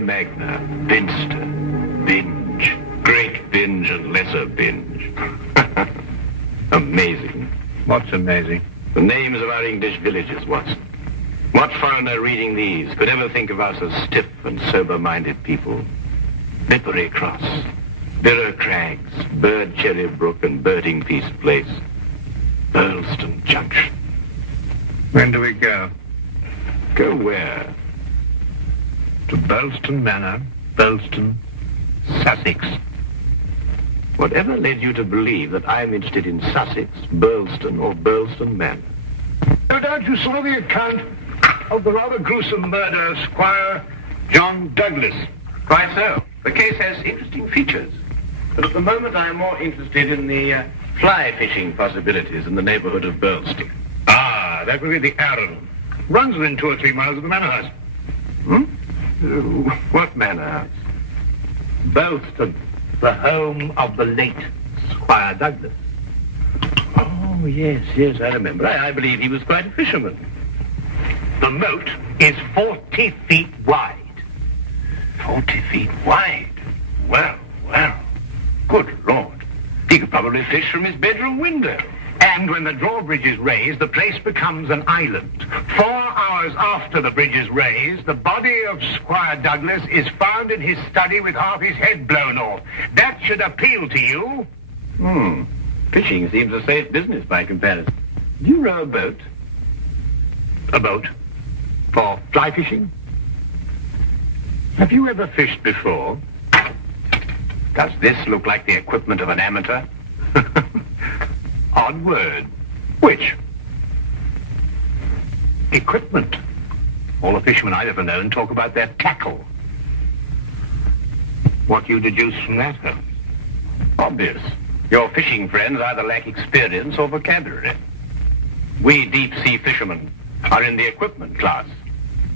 Magna, Binster, Binge, Great Binge and Lesser Binge. Amazing. What's amazing? The names of our English villages, Watson. What foreigner reading these could ever think of us as stiff and sober-minded people? Lippery Cross, Birrer Crags, Bird Cherry Brook and Birding Feast Place, Burlston Junction. When do we go? Go where? To Burlston Manor, Burlston, Sussex. Whatever led you to believe that I'm interested in Sussex, Burlston, or Burlston Manor? No doubt you saw the account of the rather gruesome murder of Squire John Douglas. Quite so. The case has interesting features. But at the moment I am more interested in the fly fishing possibilities in the neighborhood of Burlston. Ah, that will be the Arrow. Runs within 2 or 3 miles of the manor house. What manor house? Burlston, the home of the late Squire Douglas. Oh, yes, I remember. I believe he was quite a fisherman. The moat is 40 feet wide. 40 feet wide? Well. Good Lord. He could probably fish from his bedroom window. And when the drawbridge is raised, the place becomes an island. 4 hours after the bridge is raised, the body of Squire Douglas is found in his study with half his head blown off. That should appeal to you. Fishing seems a safe business by comparison. Do you row a boat? A boat? For fly fishing? Have you ever fished before? Does this look like the equipment of an amateur? Odd word. Which? Equipment. All the fishermen I've ever known talk about their tackle. What do you deduce from that, Holmes? Obvious. Your fishing friends either lack experience or vocabulary. We deep-sea fishermen are in the equipment class.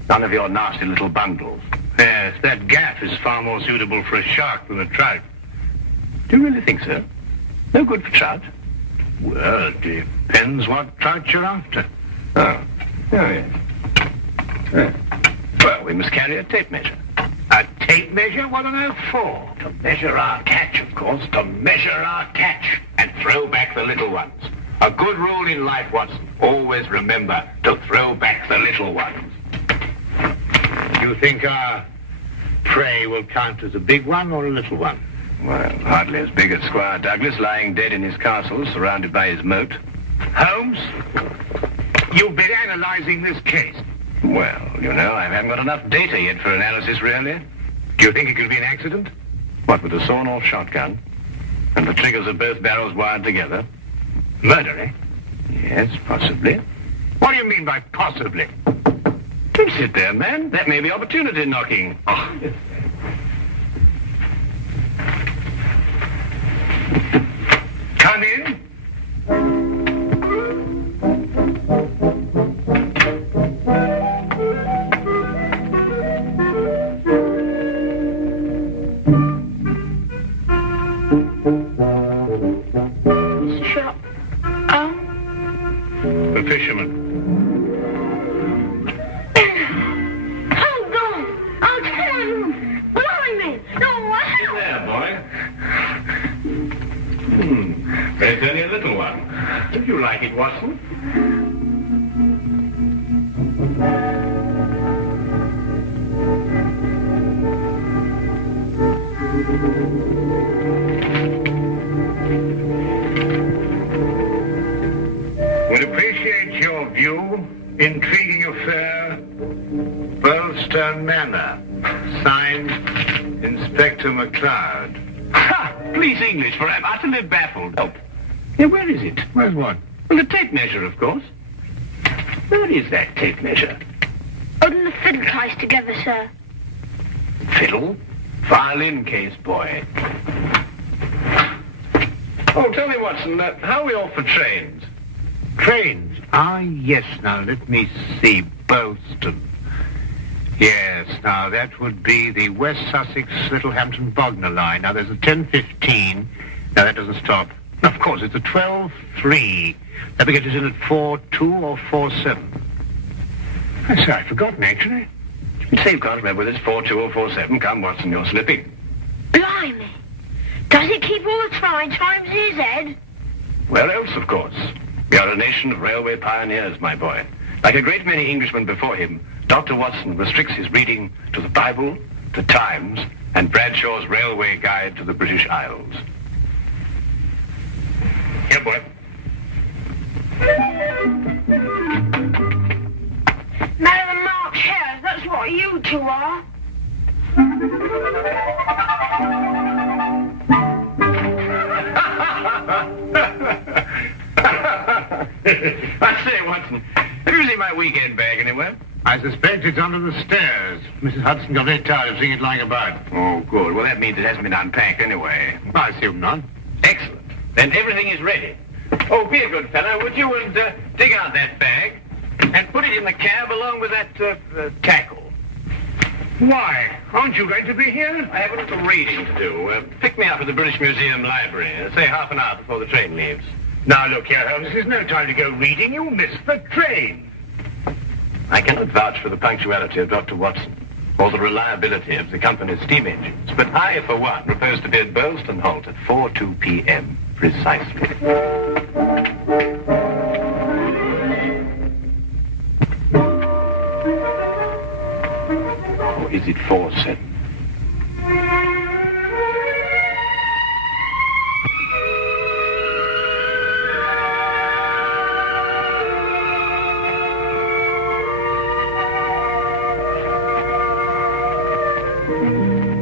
None of your nasty little bundles. Yes, that gaff is far more suitable for a shark than a trout. Do you really think so? No good for trout? Well, it depends what trout you're after. Oh, yes. Well, we must carry a tape measure. A tape measure? What on earth for? To measure our catch, of course. To measure our catch and throw back the little ones. A good rule in life, Watson. Always remember to throw back the little ones. Do you think our prey will count as a big one or a little one? Well, hardly as big as Squire Douglas lying dead in his castle, surrounded by his moat. Holmes, you've been analyzing this case. Well, you know, I haven't got enough data yet for analysis, really. Do you think it could be an accident? What, with a sawn-off shotgun? And the triggers of both barrels wired together? Murder, eh? Yes, possibly. What do you mean by possibly? Don't sit there, man. That may be opportunity knocking. Oh. Come in. Mr. Sharp. The fisherman. Hold on. I'll tell you. Blimey. No, Sit there, boy. There's only a little one. Did you like it, Watson? Would appreciate your view. Intriguing affair. Burlstone Manor. Signed, Inspector McLeod. Ha! Please English, for I'm utterly baffled. Oh. Yeah, where is it? Where's what? Well, the tape measure, of course. Where is that tape measure? Holding the fiddle ties together, sir. Fiddle? Violin case, boy. Oh, tell me, Watson, how are we off for trains? Trains? Ah, yes. Now, let me see. Burlston. Yes, now, that would be the West Sussex Littlehampton Bognor line. Now, there's a 10:15. Now, that doesn't stop. Of course, it's a 12:3. That will get us in at 4:2 or 4:7. I say, I'd forgotten, actually. So you can't remember whether it's 42 or 47. Come, Watson, you're slipping. Blimey. Does it keep all the times in his head? Where else, of course? We are a nation of railway pioneers, my boy. Like a great many Englishmen before him, Dr. Watson restricts his reading to the Bible, the Times, and Bradshaw's Railway Guide to the British Isles. Here, boy. Man of the March Hares, that's what you two are. I say, Watson, have you seen my weekend bag anywhere? I suspect it's under the stairs. Mrs. Hudson got very tired of seeing it lying about. Oh, good. Well, that means it hasn't been unpacked anyway. I assume not. Excellent. Then everything is ready. Oh, be a good fellow, would you, and dig out that bag and put it in the cab along with that tackle. Why? Aren't you going to be here? I have a little reading to do. Pick me up at the British Museum Library, say half an hour before the train leaves. Now, look here, Holmes. There's no time to go reading. You'll miss the train. I cannot vouch for the punctuality of Dr. Watson or the reliability of the company's steam engines, but I, for one, propose to be at Boylston Halt at 4:02 p.m. precisely. Or is it 4:07?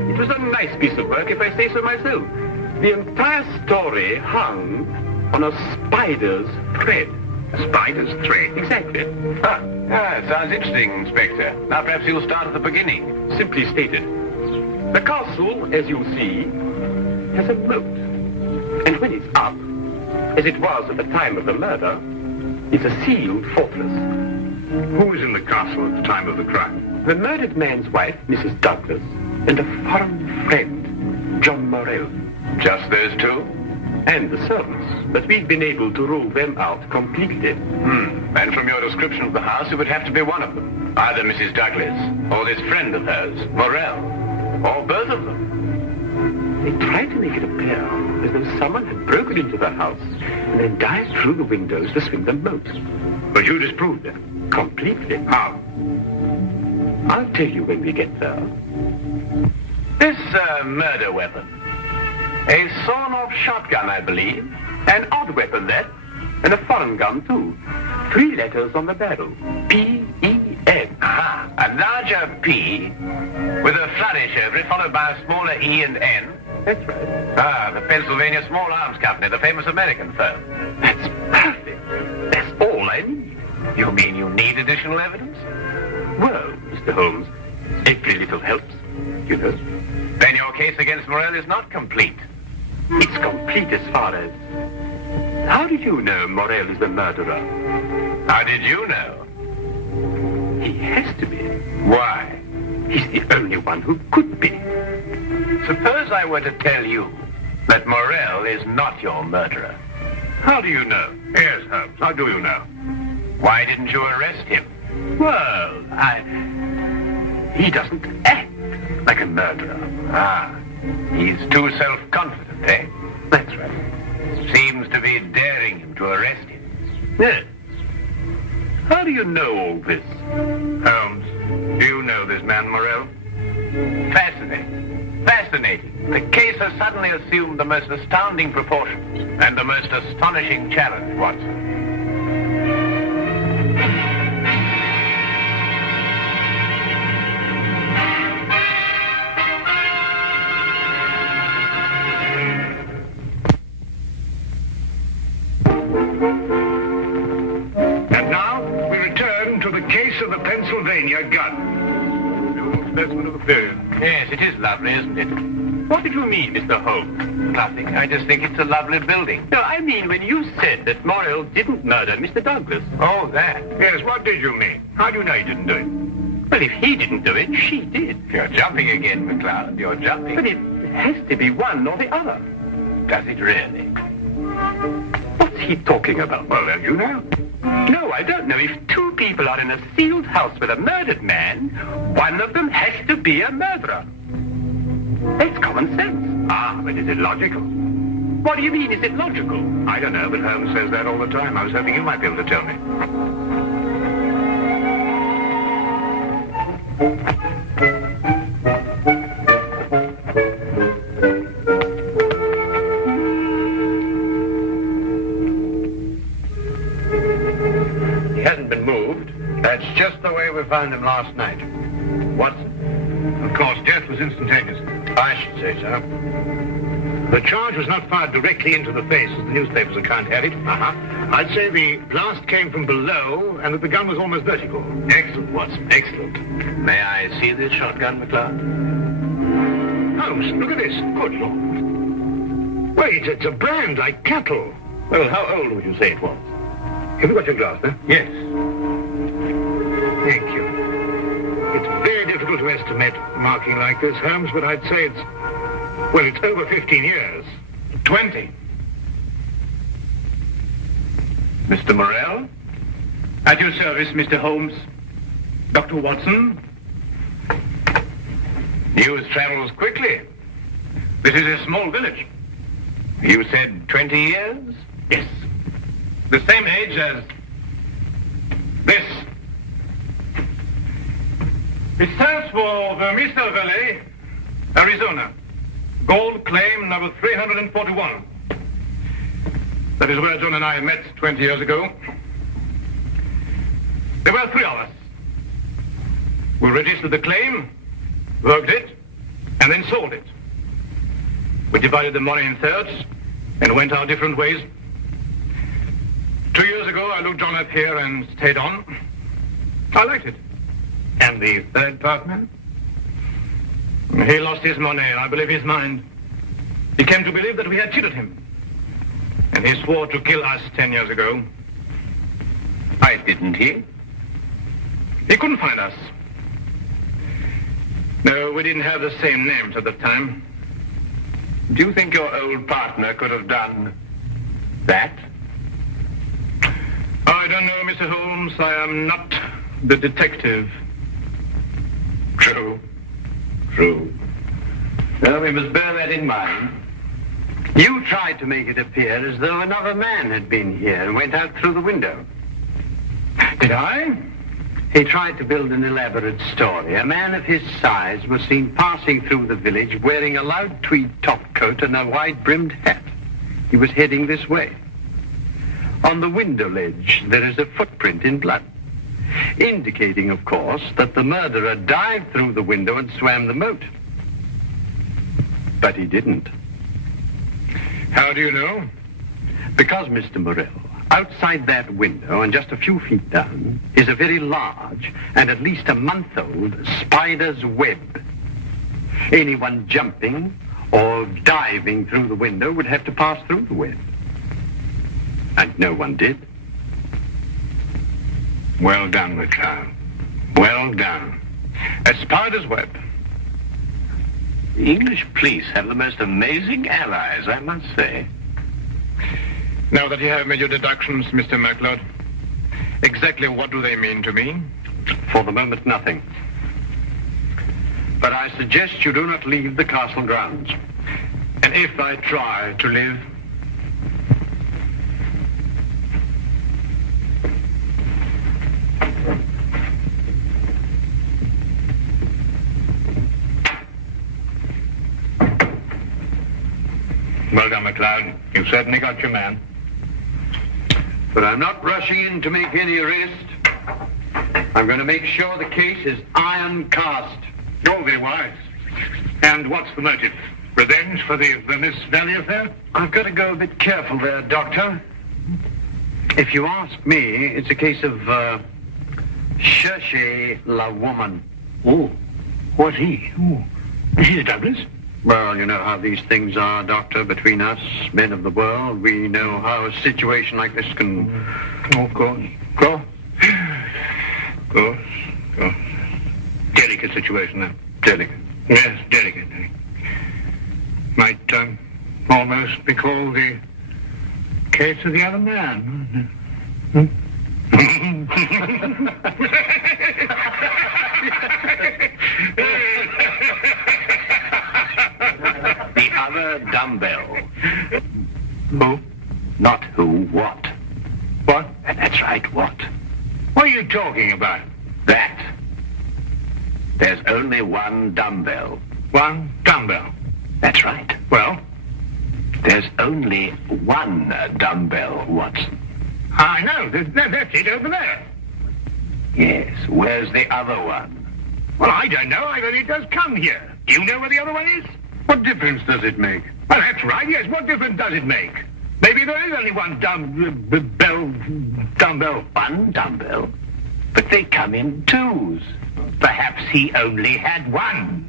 It was a nice piece of work, if I say so myself. The entire story hung on a spider's thread. A spider's thread? Exactly. Sounds interesting, Inspector. Now perhaps you'll start at the beginning. Simply stated, the castle, as you see, has a moat. And when it's up, as it was at the time of the murder, it's a sealed fortress. Who was in the castle at the time of the crime? The murdered man's wife, Mrs. Douglas, and a foreign friend, John Morell. Just those two? And the servants. But we've been able to rule them out completely. And from your description of the house, it would have to be one of them. Either Mrs. Douglas, or this friend of hers, Morell, or both of them. They tried to make it appear as though someone had broken into the house and then dived through the windows to swing the moat. But you disproved it. Completely. How? I'll tell you when we get there. This murder weapon. A sawn-off shotgun, I believe. An odd weapon, that. And a foreign gun, too. 3 letters on the barrel. P-E-N. Aha. A larger P with a flourish over it, followed by a smaller E and N. That's right. The Pennsylvania Small Arms Company, the famous American firm. That's perfect. That's all I need. You mean you need additional evidence? Well, Mr. Holmes, every little helps, you know. Then your case against Morell is not complete. It's complete as far as... How did you know Morell is the murderer? How did you know? He has to be. Why? He's the only one who could be. Suppose I were to tell you that Morell is not your murderer. How do you know? Yes, Holmes. How do you know? Why didn't you arrest him? Well, he doesn't act like a murderer. He's too self-confident, eh? That's right. Seems to be daring him to arrest him. Yes. How do you know all this? Holmes, do you know this man Morell? Fascinating. Fascinating. The case has suddenly assumed the most astounding proportions and the most astonishing challenge, Watson. Of the Pennsylvania gun. Beautiful specimen of the period. Yes, it is lovely, isn't it? What did you mean, Mr. Holmes? Nothing. I just think it's a lovely building. No, I mean when you said that Morell didn't murder Mr. Douglas. Oh, that. Yes, what did you mean? How do you know he didn't do it? Well, if he didn't do it, she did. You're jumping again, McCloud. You're jumping. But it has to be one or the other. Does it really? What's he he talking about? Well, then you know. No, I don't know. If two people are in a sealed house with a murdered man, one of them has to be a murderer. That's common sense. Ah, but is it logical? What do you mean, is it logical? I don't know, but Holmes says that all the time. I was hoping you might be able to tell me. He hasn't been moved. That's just the way we found him last night. Watson? Of course, death was instantaneous. I should say so. The charge was not fired directly into the face, as the newspaper's account had it. I'd say the blast came from below, and that the gun was almost vertical. Excellent, Watson, excellent. May I see this shotgun, McLeod? Holmes, look at this. Good Lord. Wait, it's a brand like cattle. Well, how old would you say it was? Have you got your glass there? Yes. Thank you. It's very difficult to estimate marking like this, Holmes, but I'd say it's over 15 years. 20. Mr. Morell? At your service, Mr. Holmes. Dr. Watson? News travels quickly. This is a small village. You said 20 years? Yes. The same age as this. It stands for the Mesa Valley, Arizona. Gold claim number 341. That is where John and I met 20 years ago. There were three of us. We registered the claim, worked it, and then sold it. We divided the money in thirds and went our different ways. 2 years ago, I looked John up here and stayed on. I liked it. And the third partner? He lost his money, and I believe his mind. He came to believe that we had cheated him. And he swore to kill us 10 years ago. Why didn't he? He couldn't find us. No, we didn't have the same names at the time. Do you think your old partner could have done that? I don't know, Mr. Holmes. I am not the detective. True. Well, we must bear that in mind. You tried to make it appear as though another man had been here and went out through the window. Did I? He tried to build an elaborate story. A man of his size was seen passing through the village wearing a loud tweed topcoat and a wide-brimmed hat. He was heading this way. On the window ledge, there is a footprint in blood, indicating, of course, that the murderer dived through the window and swam the moat. But he didn't. How do you know? Because, Mr. Morell, outside that window and just a few feet down is a very large and at least a month-old spider's web. Anyone jumping or diving through the window would have to pass through the web. And no one did. Well done, McLeod. Well done. A spider's web. The English police have the most amazing allies, I must say. Now that you have made your deductions, Mr. MacLeod, exactly what do they mean to me? For the moment, nothing. But I suggest you do not leave the castle grounds. And if I try to live? Well done, McLeod. You've certainly got your man. But I'm not rushing in to make any arrest. I'm going to make sure the case is iron cast. You're very wise. And what's the motive? Revenge for the Miss Valley affair? I've got to go a bit careful there, Doctor. If you ask me, it's a case of, cherchez la woman. Oh, what's he? Oh, Mrs. Douglas? Well, you know how these things are, Doctor, between us, men of the world. We know how a situation like this can... Oh, of course. Of course. Delicate situation, then. Delicate. Yes, delicate. Might almost be called the case of the other man. The other dumbbell. Who? Not who, what. What? And that's right, what. What are you talking about? That. There's only one dumbbell. One dumbbell. That's right. Well? There's only one dumbbell, Watson. I know. That's it over there. Yes, where's the other one? Well, I don't know. I only just come here. Do you know where the other one is? What difference does it make? Well, that's right. Yes, what difference does it make? Maybe there is only one dumbbell. One dumbbell? But they come in twos. Perhaps he only had one.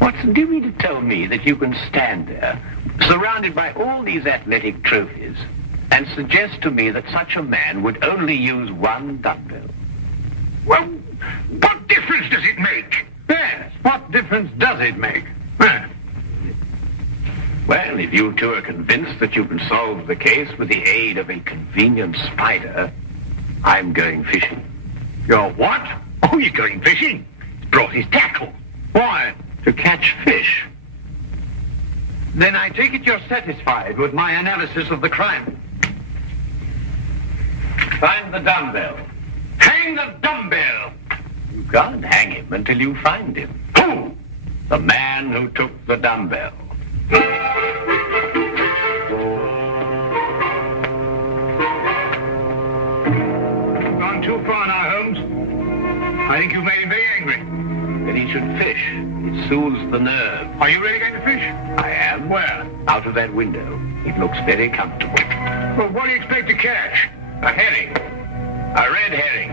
Watson, do you mean to tell me that you can stand there, surrounded by all these athletic trophies, and suggest to me that such a man would only use one dumbbell? Well, what difference does it make? Yes, what difference does it make? Well, if you two are convinced that you can solve the case with the aid of a convenient spider, I'm going fishing. You're what? Oh, you're going fishing? He's brought his tackle. Why? To catch fish. Then I take it you're satisfied with my analysis of the crime. Find the dumbbell. Hang the dumbbell! You can't hang him until you find him. Who? The man who took the dumbbell. You've gone too far now, Holmes. I think you've made him very angry. Then he should fish. It soothes the nerve. Are you really going to fish? I am. Where? Out of that window. It looks very comfortable. Well, what do you expect to catch? A herring. A red herring.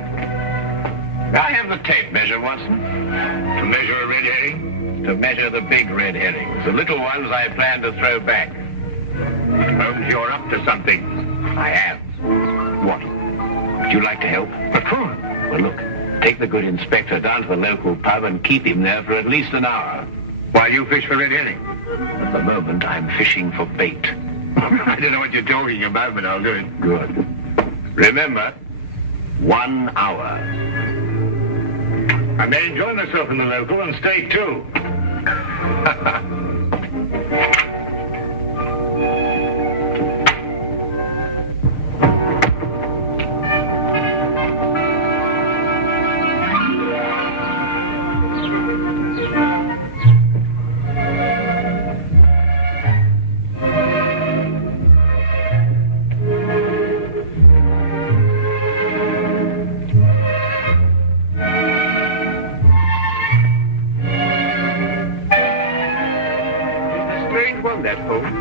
I have the tape measure, Watson. To measure a red herring? To measure the big red herrings. The little ones I plan to throw back. Holmes, you're up to something. I am. What? Would you like to help? Of course. Well, look. Take the good inspector down to the local pub and keep him there for at least an hour. While you fish for red herring? At the moment, I'm fishing for bait. I don't know what you're talking about, but I'll do it. Good. Remember, 1 hour. I may enjoy myself in the local and stay too.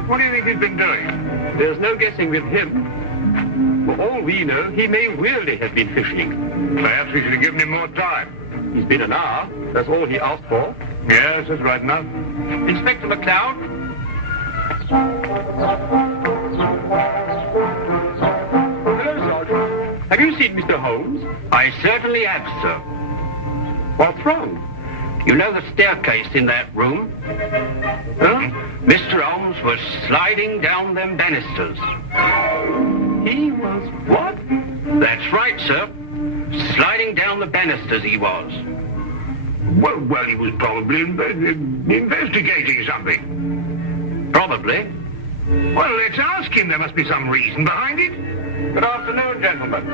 What do you think he's been doing? There's no guessing with him. For all we know, he may really have been fishing. Perhaps we should have given him more time. He's been an hour. That's all he asked for. Yes, that's right enough. Inspector McLeod? Hello, Sergeant. Have you seen Mr. Holmes? I certainly have, sir. What's wrong? You know the staircase in that room? Huh? Mr. Holmes was sliding down them banisters. He was what? That's right, sir. Sliding down the banisters he was. Well, he was probably investigating something. Probably. Well, let's ask him. There must be some reason behind it. Good afternoon, gentlemen.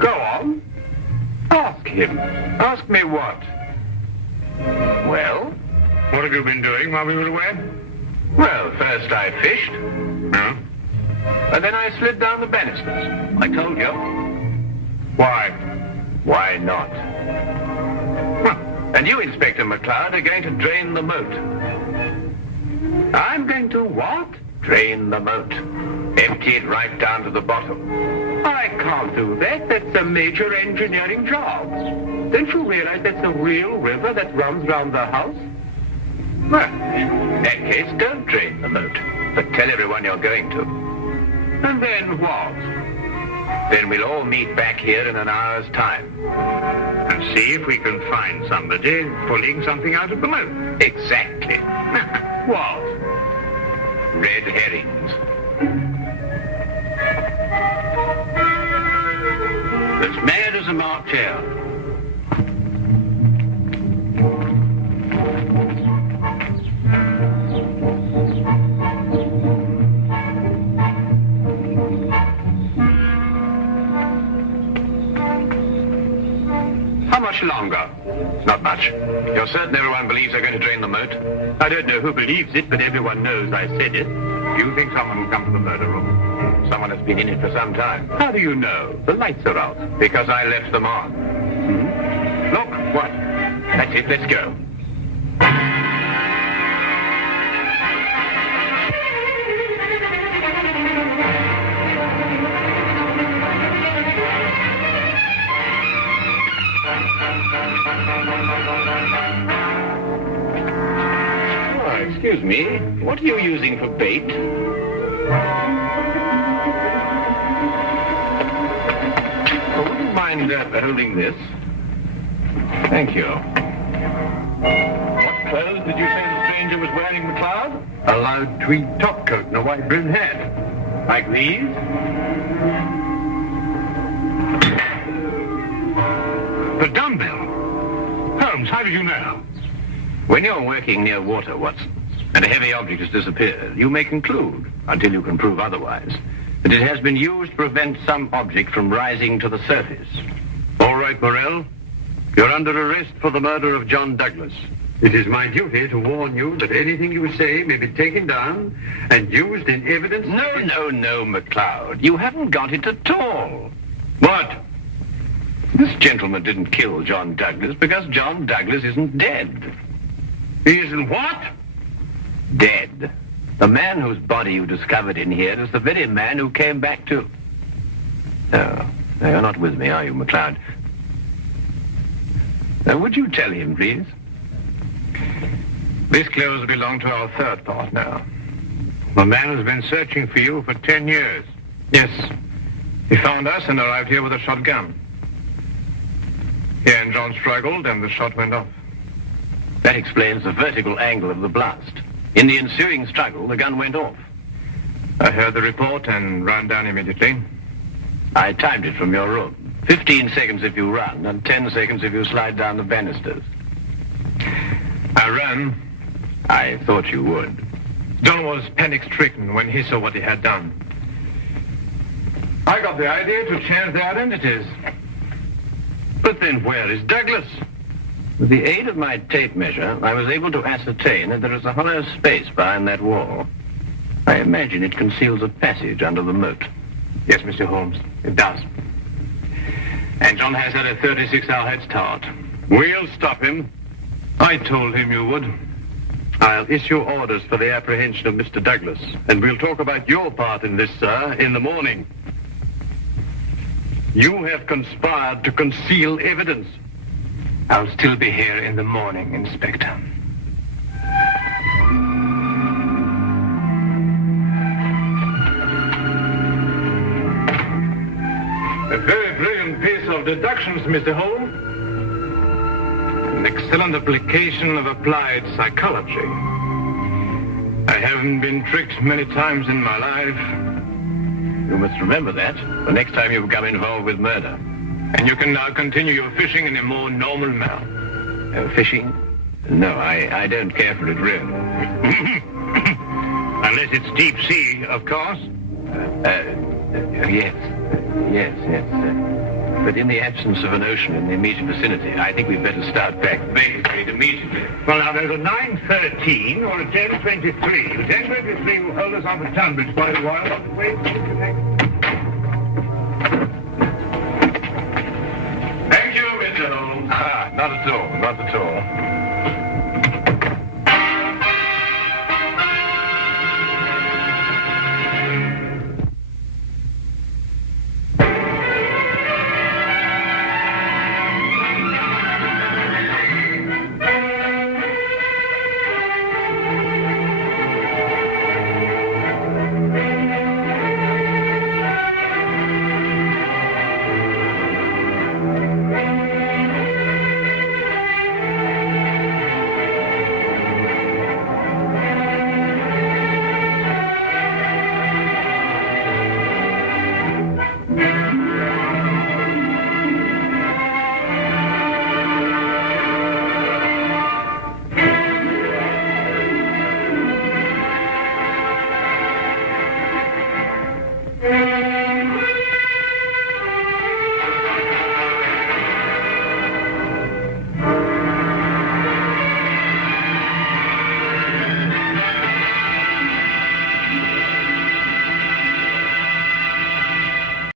Go on. Ask him. Ask me what? Well, what have you been doing while we were away? Well, first I fished, No. and then I slid down the banisters. I told you. Why? Why not? And you, Inspector McLeod, are going to drain the moat. I'm going to what? Drain the moat. Empty it right down to the bottom. I can't do that. That's a major engineering job. Don't you realize that's a real river that runs round the house? Well, in that case, don't drain the moat, but tell everyone you're going to. And then what? Then we'll all meet back here in an hour's time. And see if we can find somebody pulling something out of the moat. Exactly. What? Red herrings. As mad as a martel. How much longer? Not much. You're certain everyone believes they're going to drain the moat? I don't know who believes it, but everyone knows I said it. Do you think someone will come to the murder room? Someone has been in it for some time. How do you know? The lights are out. Because I left them on. Look, What? That's it, let's go. Oh, excuse me. What are you using for bait? I wouldn't mind holding this. Thank you. What clothes did you say the stranger was wearing, McLeod? A loud tweed topcoat and a white-brimmed hat. Like these? The dumbbell. Holmes, how did you know? When you're working near water, Watson, and a heavy object has disappeared, you may conclude, until you can prove otherwise, that it has been used to prevent some object from rising to the surface. All right, Morell. You're under arrest for the murder of John Douglas. It is my duty to warn you that anything you say may be taken down and used in evidence... No, McLeod. You haven't got it at all. What? This gentleman didn't kill John Douglas because John Douglas isn't dead. He isn't what? Dead. The man whose body you discovered in here is the very man who came back to... No, you're not with me, are you, McLeod? Now, would you tell him, please? These clothes belong to our third partner. The man has been searching for you for 10 years. Yes. He found us and arrived here with a shotgun. He and John struggled and the shot went off. That explains the vertical angle of the blast. In the ensuing struggle, the gun went off. I heard the report and ran down immediately. I timed it from your room. 15 seconds if you run, and 10 seconds if you slide down the banisters. I ran. I thought you would. John was panic-stricken when he saw what he had done. I got the idea to change their identities. But then where is Douglas? With the aid of my tape measure, I was able to ascertain that there is a hollow space behind that wall. I imagine it conceals a passage under the moat. Yes, Mr. Holmes, it does. And John has had a 36-hour head start. We'll stop him. I told him you would. I'll issue orders for the apprehension of Mr. Douglas, and we'll talk about your part in this, sir, in the morning. You have conspired to conceal evidence. I'll still be here in the morning, Inspector. A very brilliant piece of deductions, Mr. Holmes. An excellent application of applied psychology. I haven't been tricked many times in my life. You must remember that the next time you become involved with murder. And you can now continue your fishing in a more normal manner. Fishing? No, I don't care for it, really. Unless it's deep sea, of course. Yes. But in the absence of an ocean in the immediate vicinity, I think we'd better start back Bay Street immediately. Well, now, there's a 9:13 or a 10:23. The 10:23 will hold us on the Tunbridge quite a while. On the way to Thank you, Mr. Holmes. Not at all.